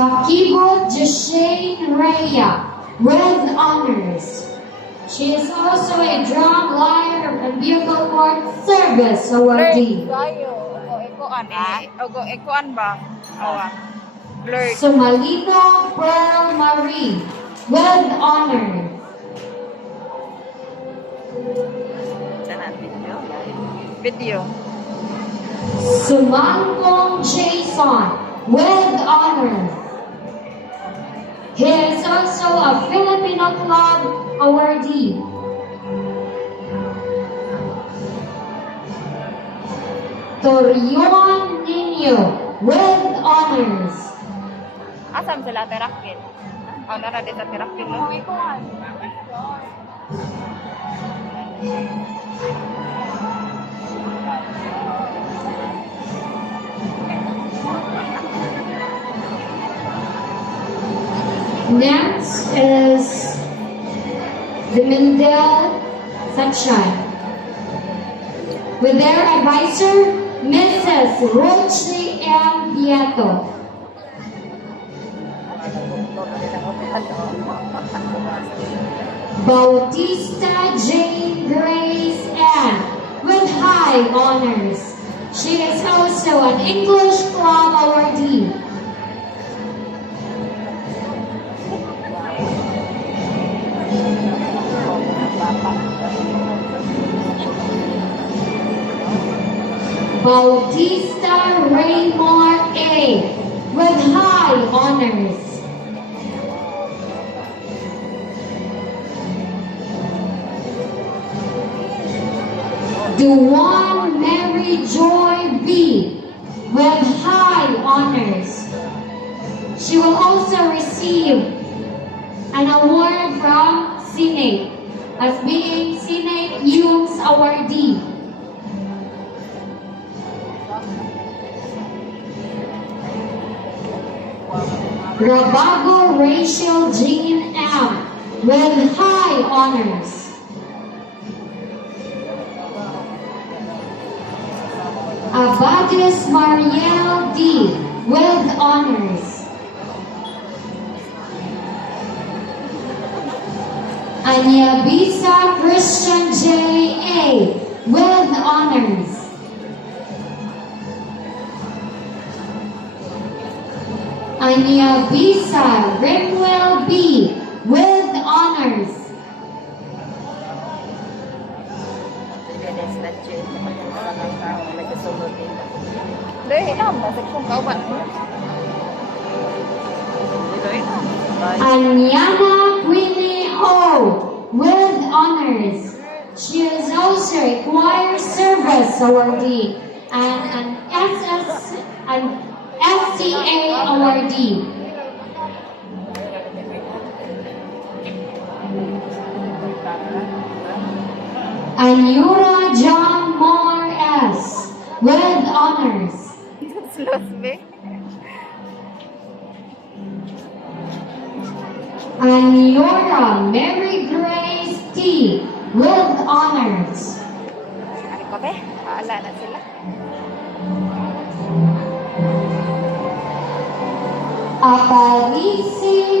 Bakibot Jashane Rhea with honors. She is also a drum, lyre, and bugle horn service awardee. Ekuan ba? Blurred. Sumalino Pearl Marie with honors. Video. Sumangkong Jason with honors. He is also a Filipino Club awardee. Torion Nino with honors. Asan sila terakil? Nara din sa terakil. Next is the Mindel Sunshine. With their advisor, Mrs. Rochi M. Pieto. Bautista Jane Grace Ann with high honors. She is also an English Club awardee. Bautista Raymore A. with high honors. Duan Mary Joy B. with high honors. She will also receive an award from Senate as being Senate Youth Awardee. Rabago Rachel Jean M. with high honors. Abadis Mariel D. with honors. Anyabisa Christian J. A. with honors. Anyabisa Rimwell B. with honors. Anyana Queenie O. with honors. She is also a choir service awardee and an FTA awardee. Anyura John Moore S. with honors. Anyura Mary Grace T. with honors. Ano ka ba? Paala na sila. Aparisi